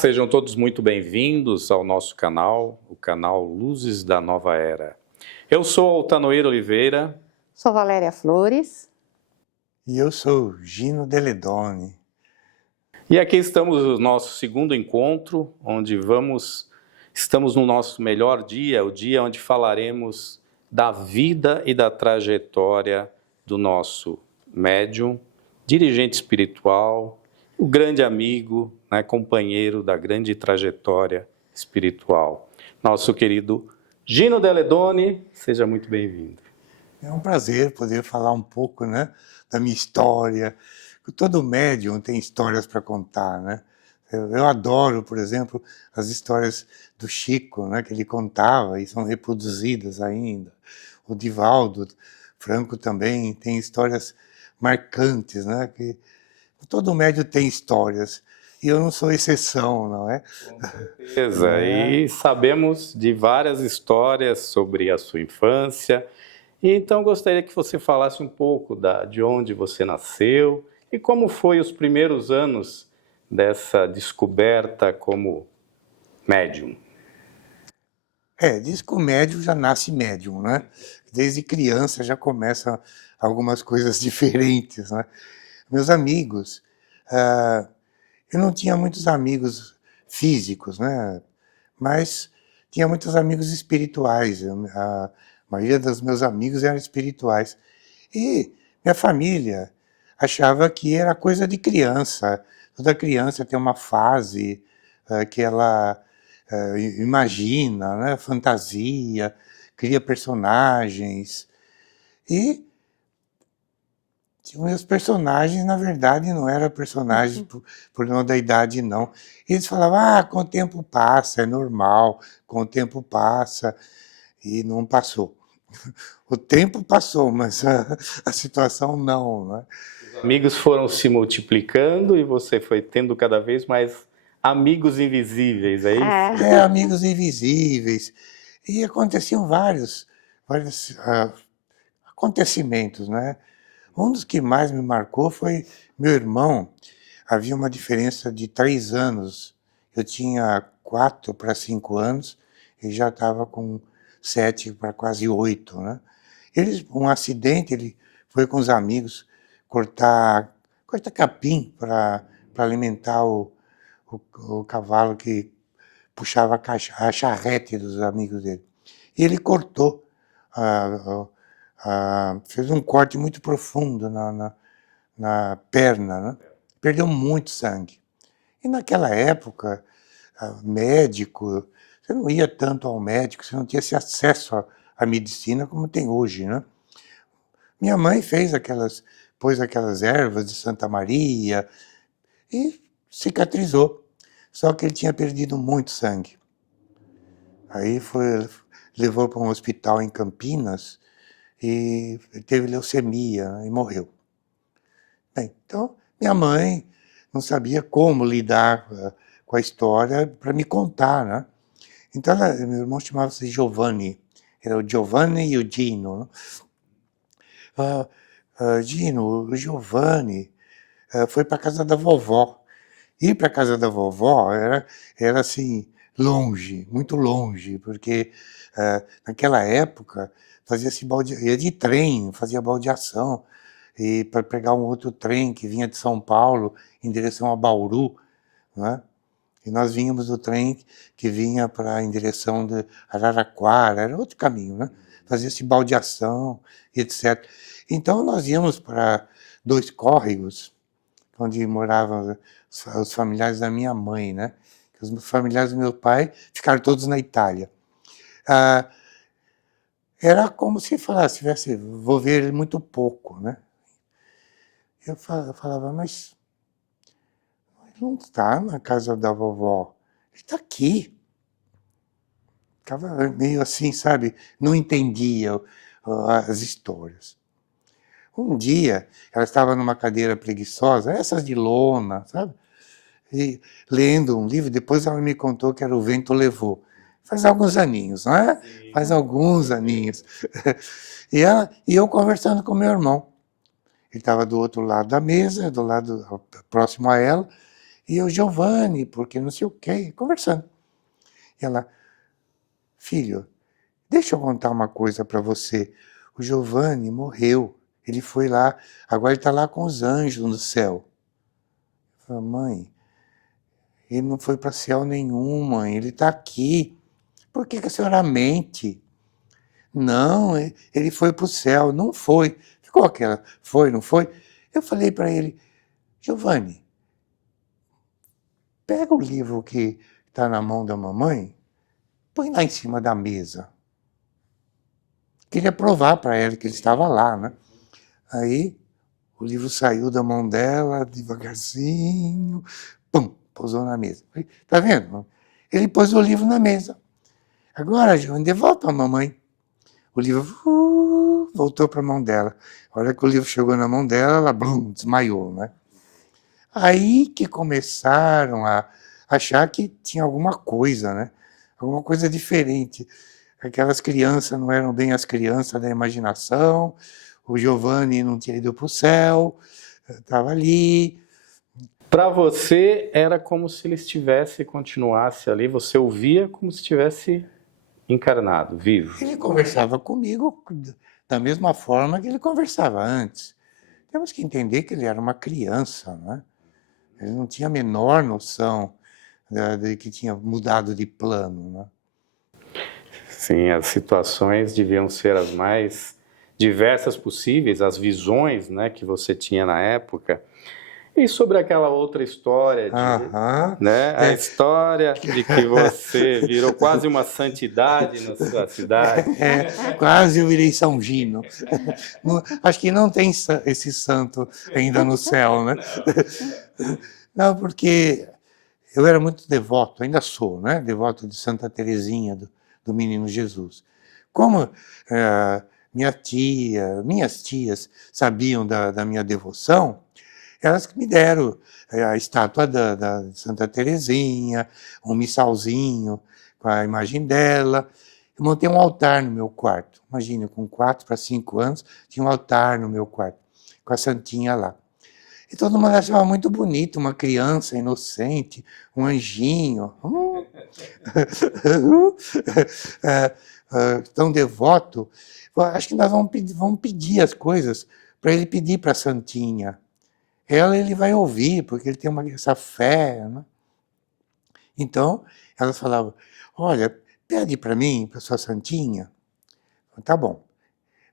Sejam todos muito bem-vindos ao nosso canal, o canal Luzes da Nova Era. Eu sou Altanoir Oliveira. Sou Valéria Flores. E eu sou Gino Deledone. E aqui estamos no nosso segundo encontro, onde estamos no nosso melhor dia, o dia onde falaremos da vida e da trajetória do nosso médium, dirigente espiritual, o grande amigo, companheiro da grande trajetória espiritual. Nosso querido Gino Deledone, seja muito bem-vindo. É um prazer poder falar um pouco, da minha história. Todo médium tem histórias para contar, né? Eu adoro, por exemplo, as histórias do Chico, que ele contava e são reproduzidas ainda. O Divaldo Franco também tem histórias marcantes, que todo médium tem histórias. E eu não sou exceção, não é? Com certeza. E sabemos de várias histórias sobre a sua infância. E então gostaria que você falasse um pouco de onde você nasceu e como foi os primeiros anos dessa descoberta como médium. Diz que o médium já nasce médium, né? Desde criança já começam algumas coisas diferentes, né? Meus amigos, eu não tinha muitos amigos físicos, né? Mas tinha muitos amigos espirituais. A maioria dos meus amigos eram espirituais. E minha família achava que era coisa de criança. Toda criança tem uma fase que ela imagina, né? Fantasia, cria personagens. E os meus personagens, na verdade, não eram personagens por não da idade, não. Eles falavam, com o tempo passa, é normal, com o tempo passa, e não passou. O tempo passou, mas a situação não, né? Os amigos foram se multiplicando e você foi tendo cada vez mais amigos invisíveis, é isso? Amigos invisíveis. E aconteciam vários acontecimentos, né? Um dos que mais me marcou foi meu irmão. Havia uma diferença de 3 anos. Eu tinha 4 para 5 anos e já estava com 7 para quase 8, né? Um acidente, ele foi com os amigos cortar capim para alimentar o cavalo que puxava a charrete dos amigos dele. E ele cortou, fez um corte muito profundo na perna, né? Perdeu muito sangue. E naquela época, médico, você não ia tanto ao médico, você não tinha esse acesso à medicina como tem hoje, né? Minha mãe pôs aquelas ervas de Santa Maria e cicatrizou. Só que ele tinha perdido muito sangue. Aí levou para um hospital em Campinas e teve leucemia, né, e morreu. Bem, então, minha mãe não sabia como lidar com a história para me contar, né? Então, meu irmão chamava-se Giovanni. Era o Giovanni e o Gino, né? Gino, o Giovanni foi para a casa da vovó. Ir para a casa da vovó era assim, longe, muito longe, porque naquela época ia de trem, fazia baldeação, e para pegar um outro trem que vinha de São Paulo em direção a Bauru, né? E nós vínhamos do trem que vinha em direção de Araraquara, era outro caminho, né? Fazia-se baldeação, etc. Então nós íamos para 2 córregos, onde moravam os familiares da minha mãe, né? Os familiares do meu pai ficaram todos na Itália. Era como se falasse, vou ver ele muito pouco, né? Eu falava, mas ele não está na casa da vovó, ele está aqui. Ficava meio assim, sabe? Não entendia as histórias. Um dia, ela estava numa cadeira preguiçosa, essas de lona, sabe? E lendo um livro, depois ela me contou que era O Vento Levou. Faz alguns aninhos, não é? Sim. Faz alguns aninhos. E eu conversando com meu irmão. Ele estava do outro lado da mesa, próximo a ela, E o Giovanni, porque não sei o quê, conversando. E ela, filho, deixa eu contar uma coisa para você. O Giovanni morreu. Ele foi lá, agora ele está lá com os anjos no céu. Eu falei, mãe, ele não foi para céu nenhum, mãe. Ele está aqui. Por que a senhora mente? Não, ele foi para o céu. Não foi. Ficou aquela, foi, não foi? Eu falei para ele, Giovanni, pega o livro que está na mão da mamãe, põe lá em cima da mesa. Queria provar para ela que ele estava lá, né? Aí o livro saiu da mão dela, devagarzinho, pum, pousou na mesa. Falei, tá vendo? Ele pôs o livro na mesa. Agora, Giovanni, devolve a mamãe. O livro voltou para a mão dela. A hora que o livro chegou na mão dela, ela blum, desmaiou, né? Aí que começaram a achar que tinha alguma coisa, né? Alguma coisa diferente. Aquelas crianças não eram bem as crianças da imaginação, o Giovanni não tinha ido para o céu, estava ali. Para você, era como se ele estivesse, continuasse ali, você ouvia como se estivesse encarnado, vivo. Ele conversava comigo da mesma forma que ele conversava antes. Temos que entender que ele era uma criança, né? Ele não tinha a menor noção de que tinha mudado de plano, né? Sim, as situações deviam ser as mais diversas possíveis, as visões, né, que você tinha na época. E sobre aquela outra história, né, a história de que você virou quase uma santidade na sua cidade. Quase eu virei São Gino. Acho que não tem esse santo ainda no céu, né? Não, porque eu era muito devoto, ainda sou, né? Devoto de Santa Teresinha, do Menino Jesus. Como minhas tias sabiam da minha devoção, elas que me deram a estátua da Santa Teresinha, um missalzinho com a imagem dela. Eu montei um altar no meu quarto. Imagina, com 4 para 5 anos, tinha um altar no meu quarto, com a santinha lá. E todo mundo achava muito bonito, uma criança inocente, um anjinho. Tão devoto. Acho que nós vamos pedir as coisas para ele pedir para a santinha. Ele vai ouvir, porque ele tem essa fé. Né? Então, elas falavam, olha, pede para mim, para sua santinha. Tá bom.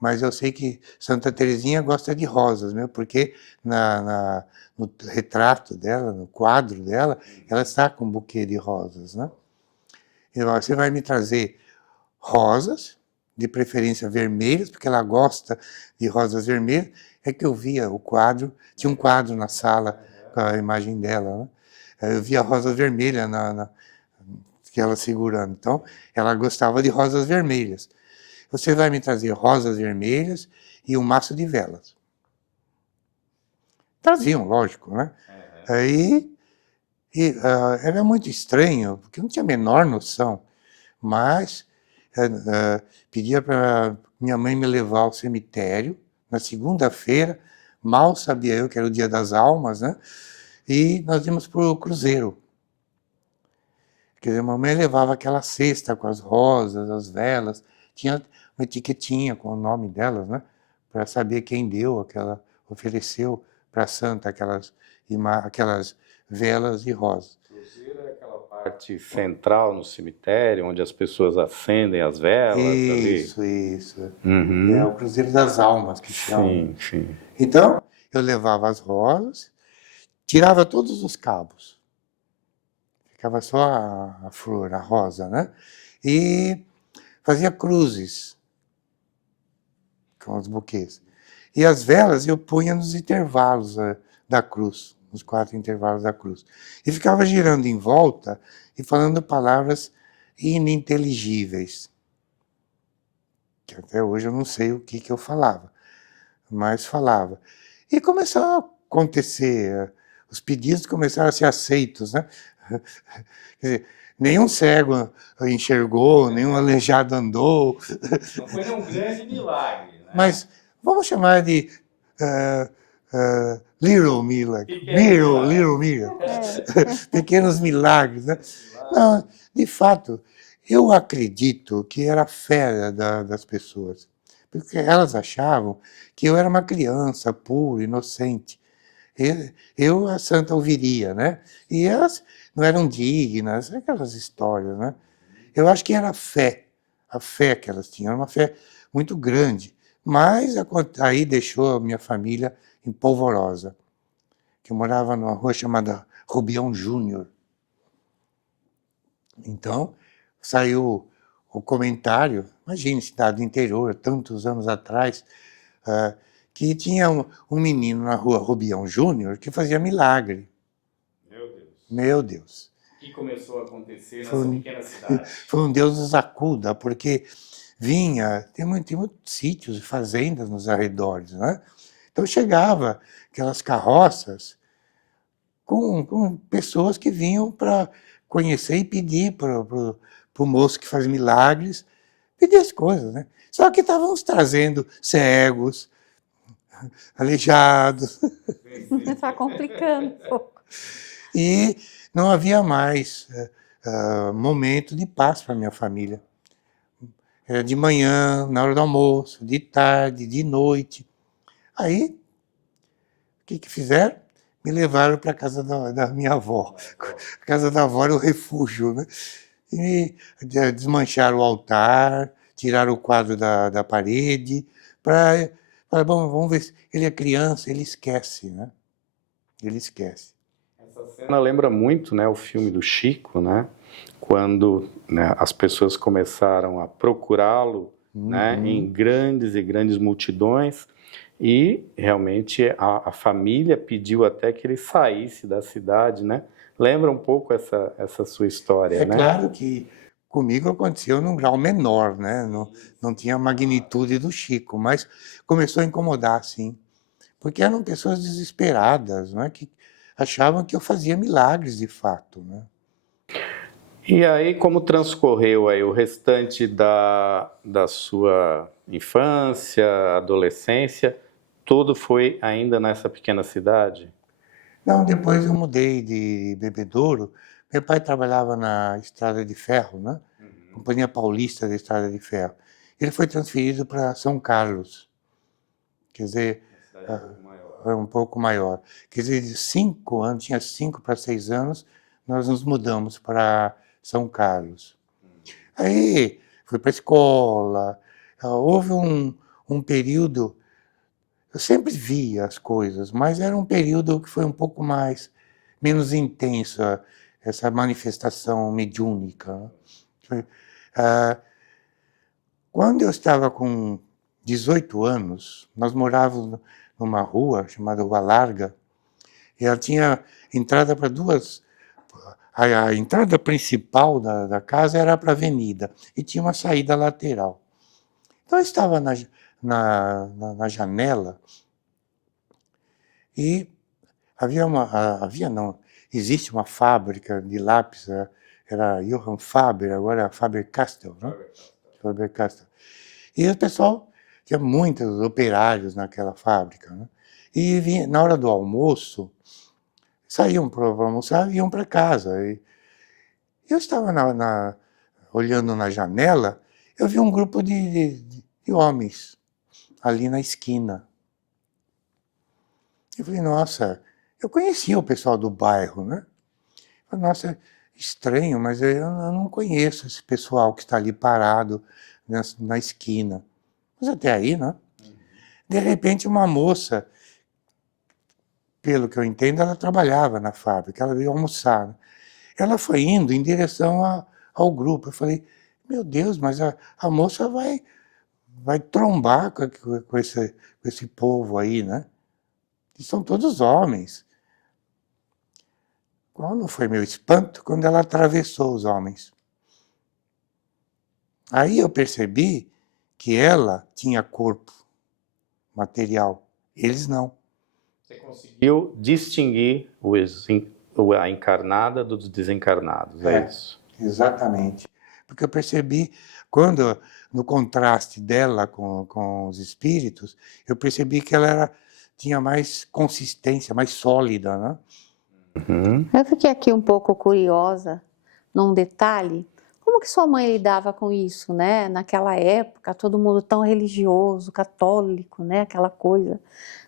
Mas eu sei que Santa Teresinha gosta de rosas, né? Porque no retrato dela, no quadro dela, ela está com um buquê de rosas. Né? E você vai me trazer rosas, de preferência vermelhas, porque ela gosta de rosas vermelhas. É que eu via o quadro, tinha um quadro na sala com a imagem dela. Né? Eu via rosa vermelha que ela segurando. Então, ela gostava de rosas vermelhas. Você vai me trazer rosas vermelhas e um maço de velas. Traziam, lógico, né? Aí, era muito estranho, porque eu não tinha a menor noção, mas pedia para minha mãe me levar ao cemitério, na segunda-feira, mal sabia eu que era o dia das almas, né? E nós íamos para o cruzeiro. Quer dizer, a mamãe levava aquela cesta com as rosas, as velas, tinha uma etiquetinha com o nome delas, né? Para saber quem deu ofereceu para a santa aquelas velas e rosas. O cruzeiro é aquela parte central no cemitério, onde as pessoas acendem as velas ali. Isso. Uhum. É o Cruzeiro das Almas que chama. Sim. Então, eu levava as rosas, tirava todos os cabos. Ficava só a flor, a rosa, né? E fazia cruzes com os buquês. E as velas eu punha nos intervalos da cruz, nos 4 intervalos da cruz. E ficava girando em volta e falando palavras ininteligíveis. Que até hoje eu não sei o que eu falava, mas falava. E começou a acontecer, os pedidos começaram a ser aceitos, né? Quer dizer, nenhum cego enxergou, nenhum aleijado andou. Não foi um grande milagre, né? Mas vamos chamar de Little Miracle, Little Miracle, pequenos milagres, né? Não, de fato, eu acredito que era a fé das pessoas, porque elas achavam que eu era uma criança pura, inocente. Eu a santa ouviria, né? E elas não eram dignas, aquelas histórias, né? Eu acho que era a fé que elas tinham, era uma fé muito grande. Mas aí deixou a minha família em Polvorosa, que eu morava numa rua chamada Rubião Júnior. Então, saiu o comentário, imagine, cidade do interior, tantos anos atrás, que tinha um menino na rua Rubião Júnior que fazia milagre. Meu Deus. Meu Deus. O que começou a acontecer nessa pequena cidade? Foi um Deus nos acuda, porque vinha, tem muitos sítios e fazendas nos arredores, né? Então chegava aquelas carroças com pessoas que vinham para conhecer e pedir para o moço que faz milagres, pedir as coisas, né? Só que estavam nos trazendo cegos, aleijados, Está complicando um pouco. e não havia mais momento de paz para minha família. Era de manhã, na hora do almoço, de tarde, de noite. Aí, o que fizeram? Me levaram para a casa da minha avó. A casa da avó era o refúgio, né? E desmancharam o altar, tiraram o quadro da parede, para bom, vamos ver se ele é criança, ele esquece, né? Ele esquece. Essa cena lembra muito, né, o filme do Chico, né? Quando, né, as pessoas começaram a procurá-lo, né, em grandes e grandes multidões, e realmente a família pediu até que ele saísse da cidade, né? Lembra um pouco essa sua história, né? É claro que comigo aconteceu num grau menor, né? Não tinha a magnitude do Chico, mas começou a incomodar, sim. Porque eram pessoas desesperadas, não é? Que achavam que eu fazia milagres de fato, né? E aí, como transcorreu aí o restante da sua infância, adolescência, tudo foi ainda nessa pequena cidade? Não, depois eu mudei de Bebedouro. Meu pai trabalhava na Estrada de Ferro, né? Companhia Paulista da Estrada de Ferro. Ele foi transferido para São Carlos. Quer dizer, é um pouco maior. Quer dizer, de 5 anos, tinha 5 para 6 anos, nós nos mudamos para São Carlos. Aí fui para a escola, houve um período, eu sempre via as coisas, mas era um período que foi um pouco menos intensa, essa manifestação mediúnica, né? Quando eu estava com 18 anos, nós morávamos numa rua chamada Rua Larga, e ela tinha entrada para duas. A entrada principal da casa era para a avenida, e tinha uma saída lateral. Então eu estava na janela, e existe uma fábrica de lápis, era Johann Faber, agora é Faber-Castell, né? Faber-Castell. E o pessoal, tinha muitos operários naquela fábrica, né? E na hora do almoço, saíam para almoçar e iam para casa. E eu estava olhando na janela, eu vi um grupo de homens ali na esquina. Eu falei, nossa, eu conhecia o pessoal do bairro, né? Eu falei, nossa, estranho, mas eu não conheço esse pessoal que está ali parado na esquina. Mas até aí, né? De repente, uma moça, pelo que eu entendo, ela trabalhava na fábrica, ela veio almoçar, né? Ela foi indo em direção ao grupo. Eu falei, meu Deus, mas a moça vai trombar com esse povo aí, né? E são todos homens. Qual não foi meu espanto quando ela atravessou os homens? Aí eu percebi que ela tinha corpo material, eles não. Você conseguiu distinguir a encarnada dos desencarnados, é isso? Exatamente. Porque eu percebi, no contraste dela com os espíritos, eu percebi que ela tinha mais consistência, mais sólida, né? Uhum. Eu fiquei aqui um pouco curiosa num detalhe. Como que sua mãe lidava com isso, né? Naquela época, todo mundo tão religioso, católico, né? Aquela coisa.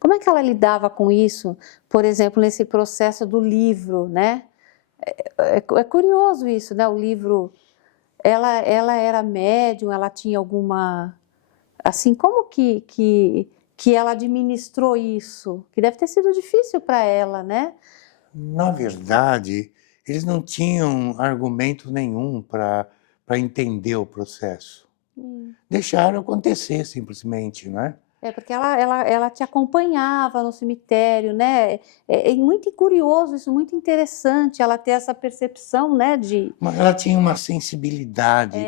Como é que ela lidava com isso, por exemplo, nesse processo do livro, né? É curioso isso, né? O livro, ela era médium, ela tinha alguma... Assim, como que ela administrou isso? Que deve ter sido difícil para ela, né? Na verdade, eles não tinham argumento nenhum para entender o processo. Deixaram acontecer simplesmente, né? É porque ela te acompanhava no cemitério, né? É muito curioso isso, muito interessante ela ter essa percepção, né? Mas ela tinha uma sensibilidade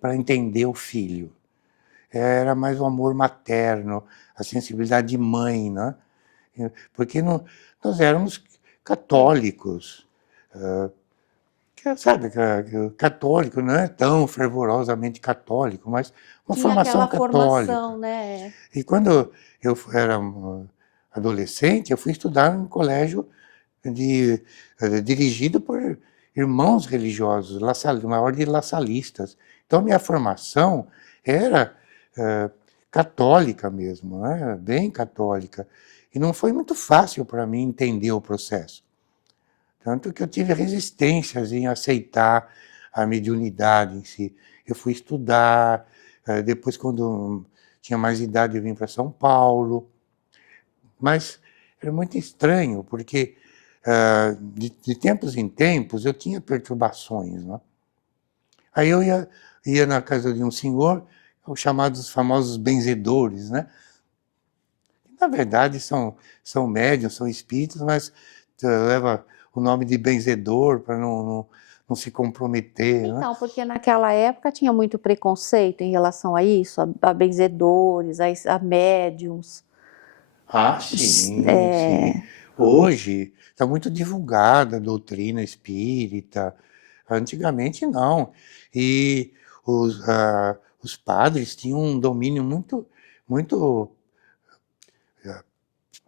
para entender o filho. Era mais o amor materno, a sensibilidade de mãe, né? Porque nós éramos católicos. Sabe, que o católico não é tão fervorosamente católico, mas uma Tinha formação aquela católica. formação, né? E quando eu era adolescente, eu fui estudar em um colégio dirigido por irmãos religiosos, uma ordem de laçalistas. Então, minha formação era católica mesmo, né? Bem católica. E não foi muito fácil para mim entender o processo. Tanto que eu tive resistências em aceitar a mediunidade em si. Eu fui estudar, depois, quando tinha mais idade, eu vim para São Paulo. Mas era muito estranho, porque de tempos em tempos eu tinha perturbações, né? Aí eu ia na casa de um senhor, os chamados famosos benzedores, né? Na verdade são médiuns, são espíritos, mas leva o nome de benzedor para não se comprometer, né? Então, porque naquela época tinha muito preconceito em relação a isso, a benzedores, a médiums. Ah, sim, sim. Hoje está muito divulgada a doutrina espírita. Antigamente não. E os padres tinham um domínio muito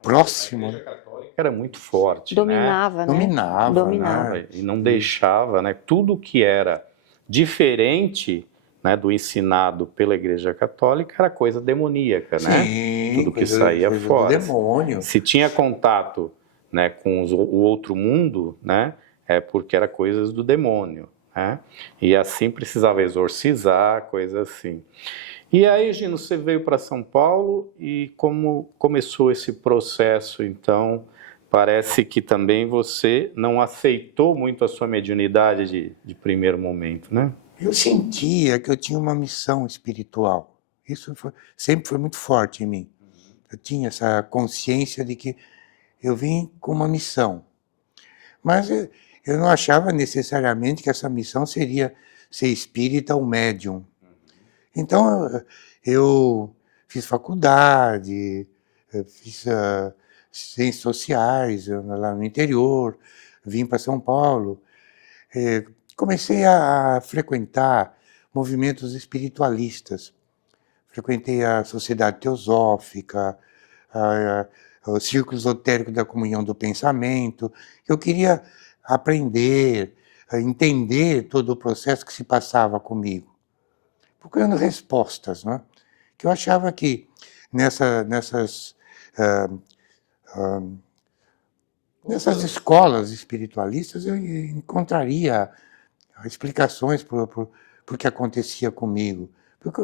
próximo, A Igreja Católica era muito forte, né? Dominava, né? dominava, Dominava. né? E não deixava, né? Tudo que era diferente, né, do ensinado pela Igreja Católica era coisa demoníaca, né? Sim, Tudo que coisa, saía coisa do fora. demônio. Se tinha contato, né, com o outro mundo, né, é porque era coisas do demônio, né? E assim precisava exorcizar, coisa assim. E aí, Gino, você veio para São Paulo e como começou esse processo, então? Parece que também você não aceitou muito a sua mediunidade de primeiro momento, né? Eu sentia que eu tinha uma missão espiritual. Isso sempre foi muito forte em mim. Eu tinha essa consciência de que eu vim com uma missão. Mas eu não achava necessariamente que essa missão seria ser espírita ou médium. Então, eu fiz faculdade, fiz ciências sociais lá no interior, vim para São Paulo. Comecei a frequentar movimentos espiritualistas. Frequentei a Sociedade Teosófica, o Círculo Esotérico da Comunhão do Pensamento. Eu queria aprender, entender todo o processo que se passava comigo, procurando respostas, né? Que eu achava que nessas escolas espiritualistas eu encontraria explicações para o que acontecia comigo, porque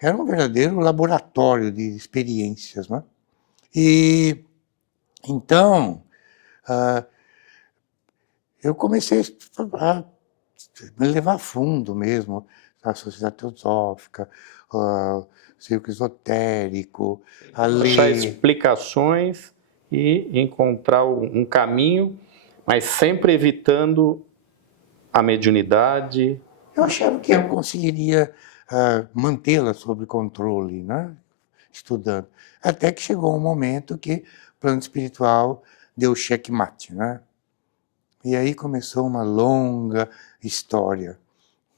era um verdadeiro laboratório de experiências, né? E então eu comecei a me levar a fundo mesmo, a Sociedade Teosófica, o Círculo Esotérico, a Achar ler. explicações e encontrar um caminho, mas sempre evitando a mediunidade. Eu achava que eu conseguiria mantê-la sob controle, né? Estudando. Até que chegou um momento que o plano espiritual deu checkmate, né? E aí começou uma longa história.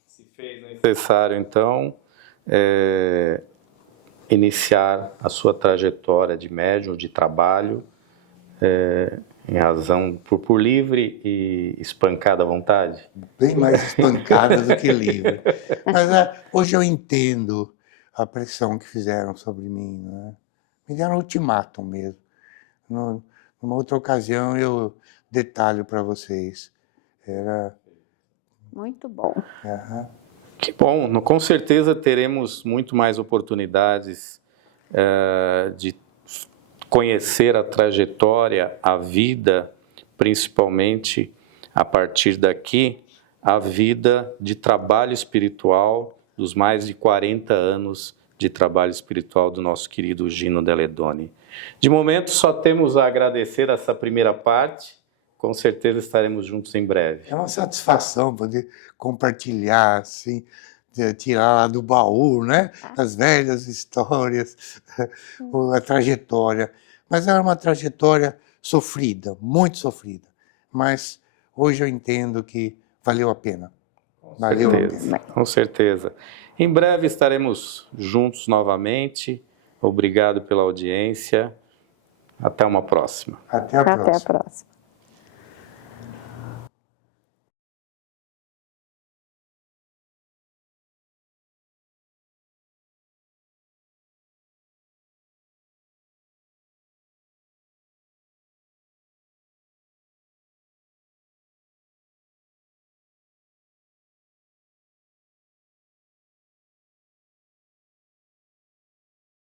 Se fez necessário, então, iniciar a sua trajetória de médium, de trabalho, em razão por livre e espancada vontade? Bem mais espancada do que livre. Mas hoje eu entendo a pressão que fizeram sobre mim, né? Me deram um ultimátum mesmo. Numa outra ocasião eu detalho para vocês. Era... Muito bom. Aham. Que bom, com certeza teremos muito mais oportunidades de conhecer a trajetória, a vida, principalmente a partir daqui, a vida de trabalho espiritual, dos mais de 40 anos de trabalho espiritual do nosso querido Gino Deledoni. De momento, só temos a agradecer essa primeira parte, com certeza estaremos juntos em breve. É uma satisfação poder compartilhar, assim, tirar lá do baú, né? As velhas histórias, a trajetória. Mas era uma trajetória sofrida, muito sofrida. Mas hoje eu entendo que valeu a pena. Valeu a pena. Com certeza. Em breve estaremos juntos novamente. Obrigado pela audiência. Até uma próxima. Até a próxima. Até a próxima.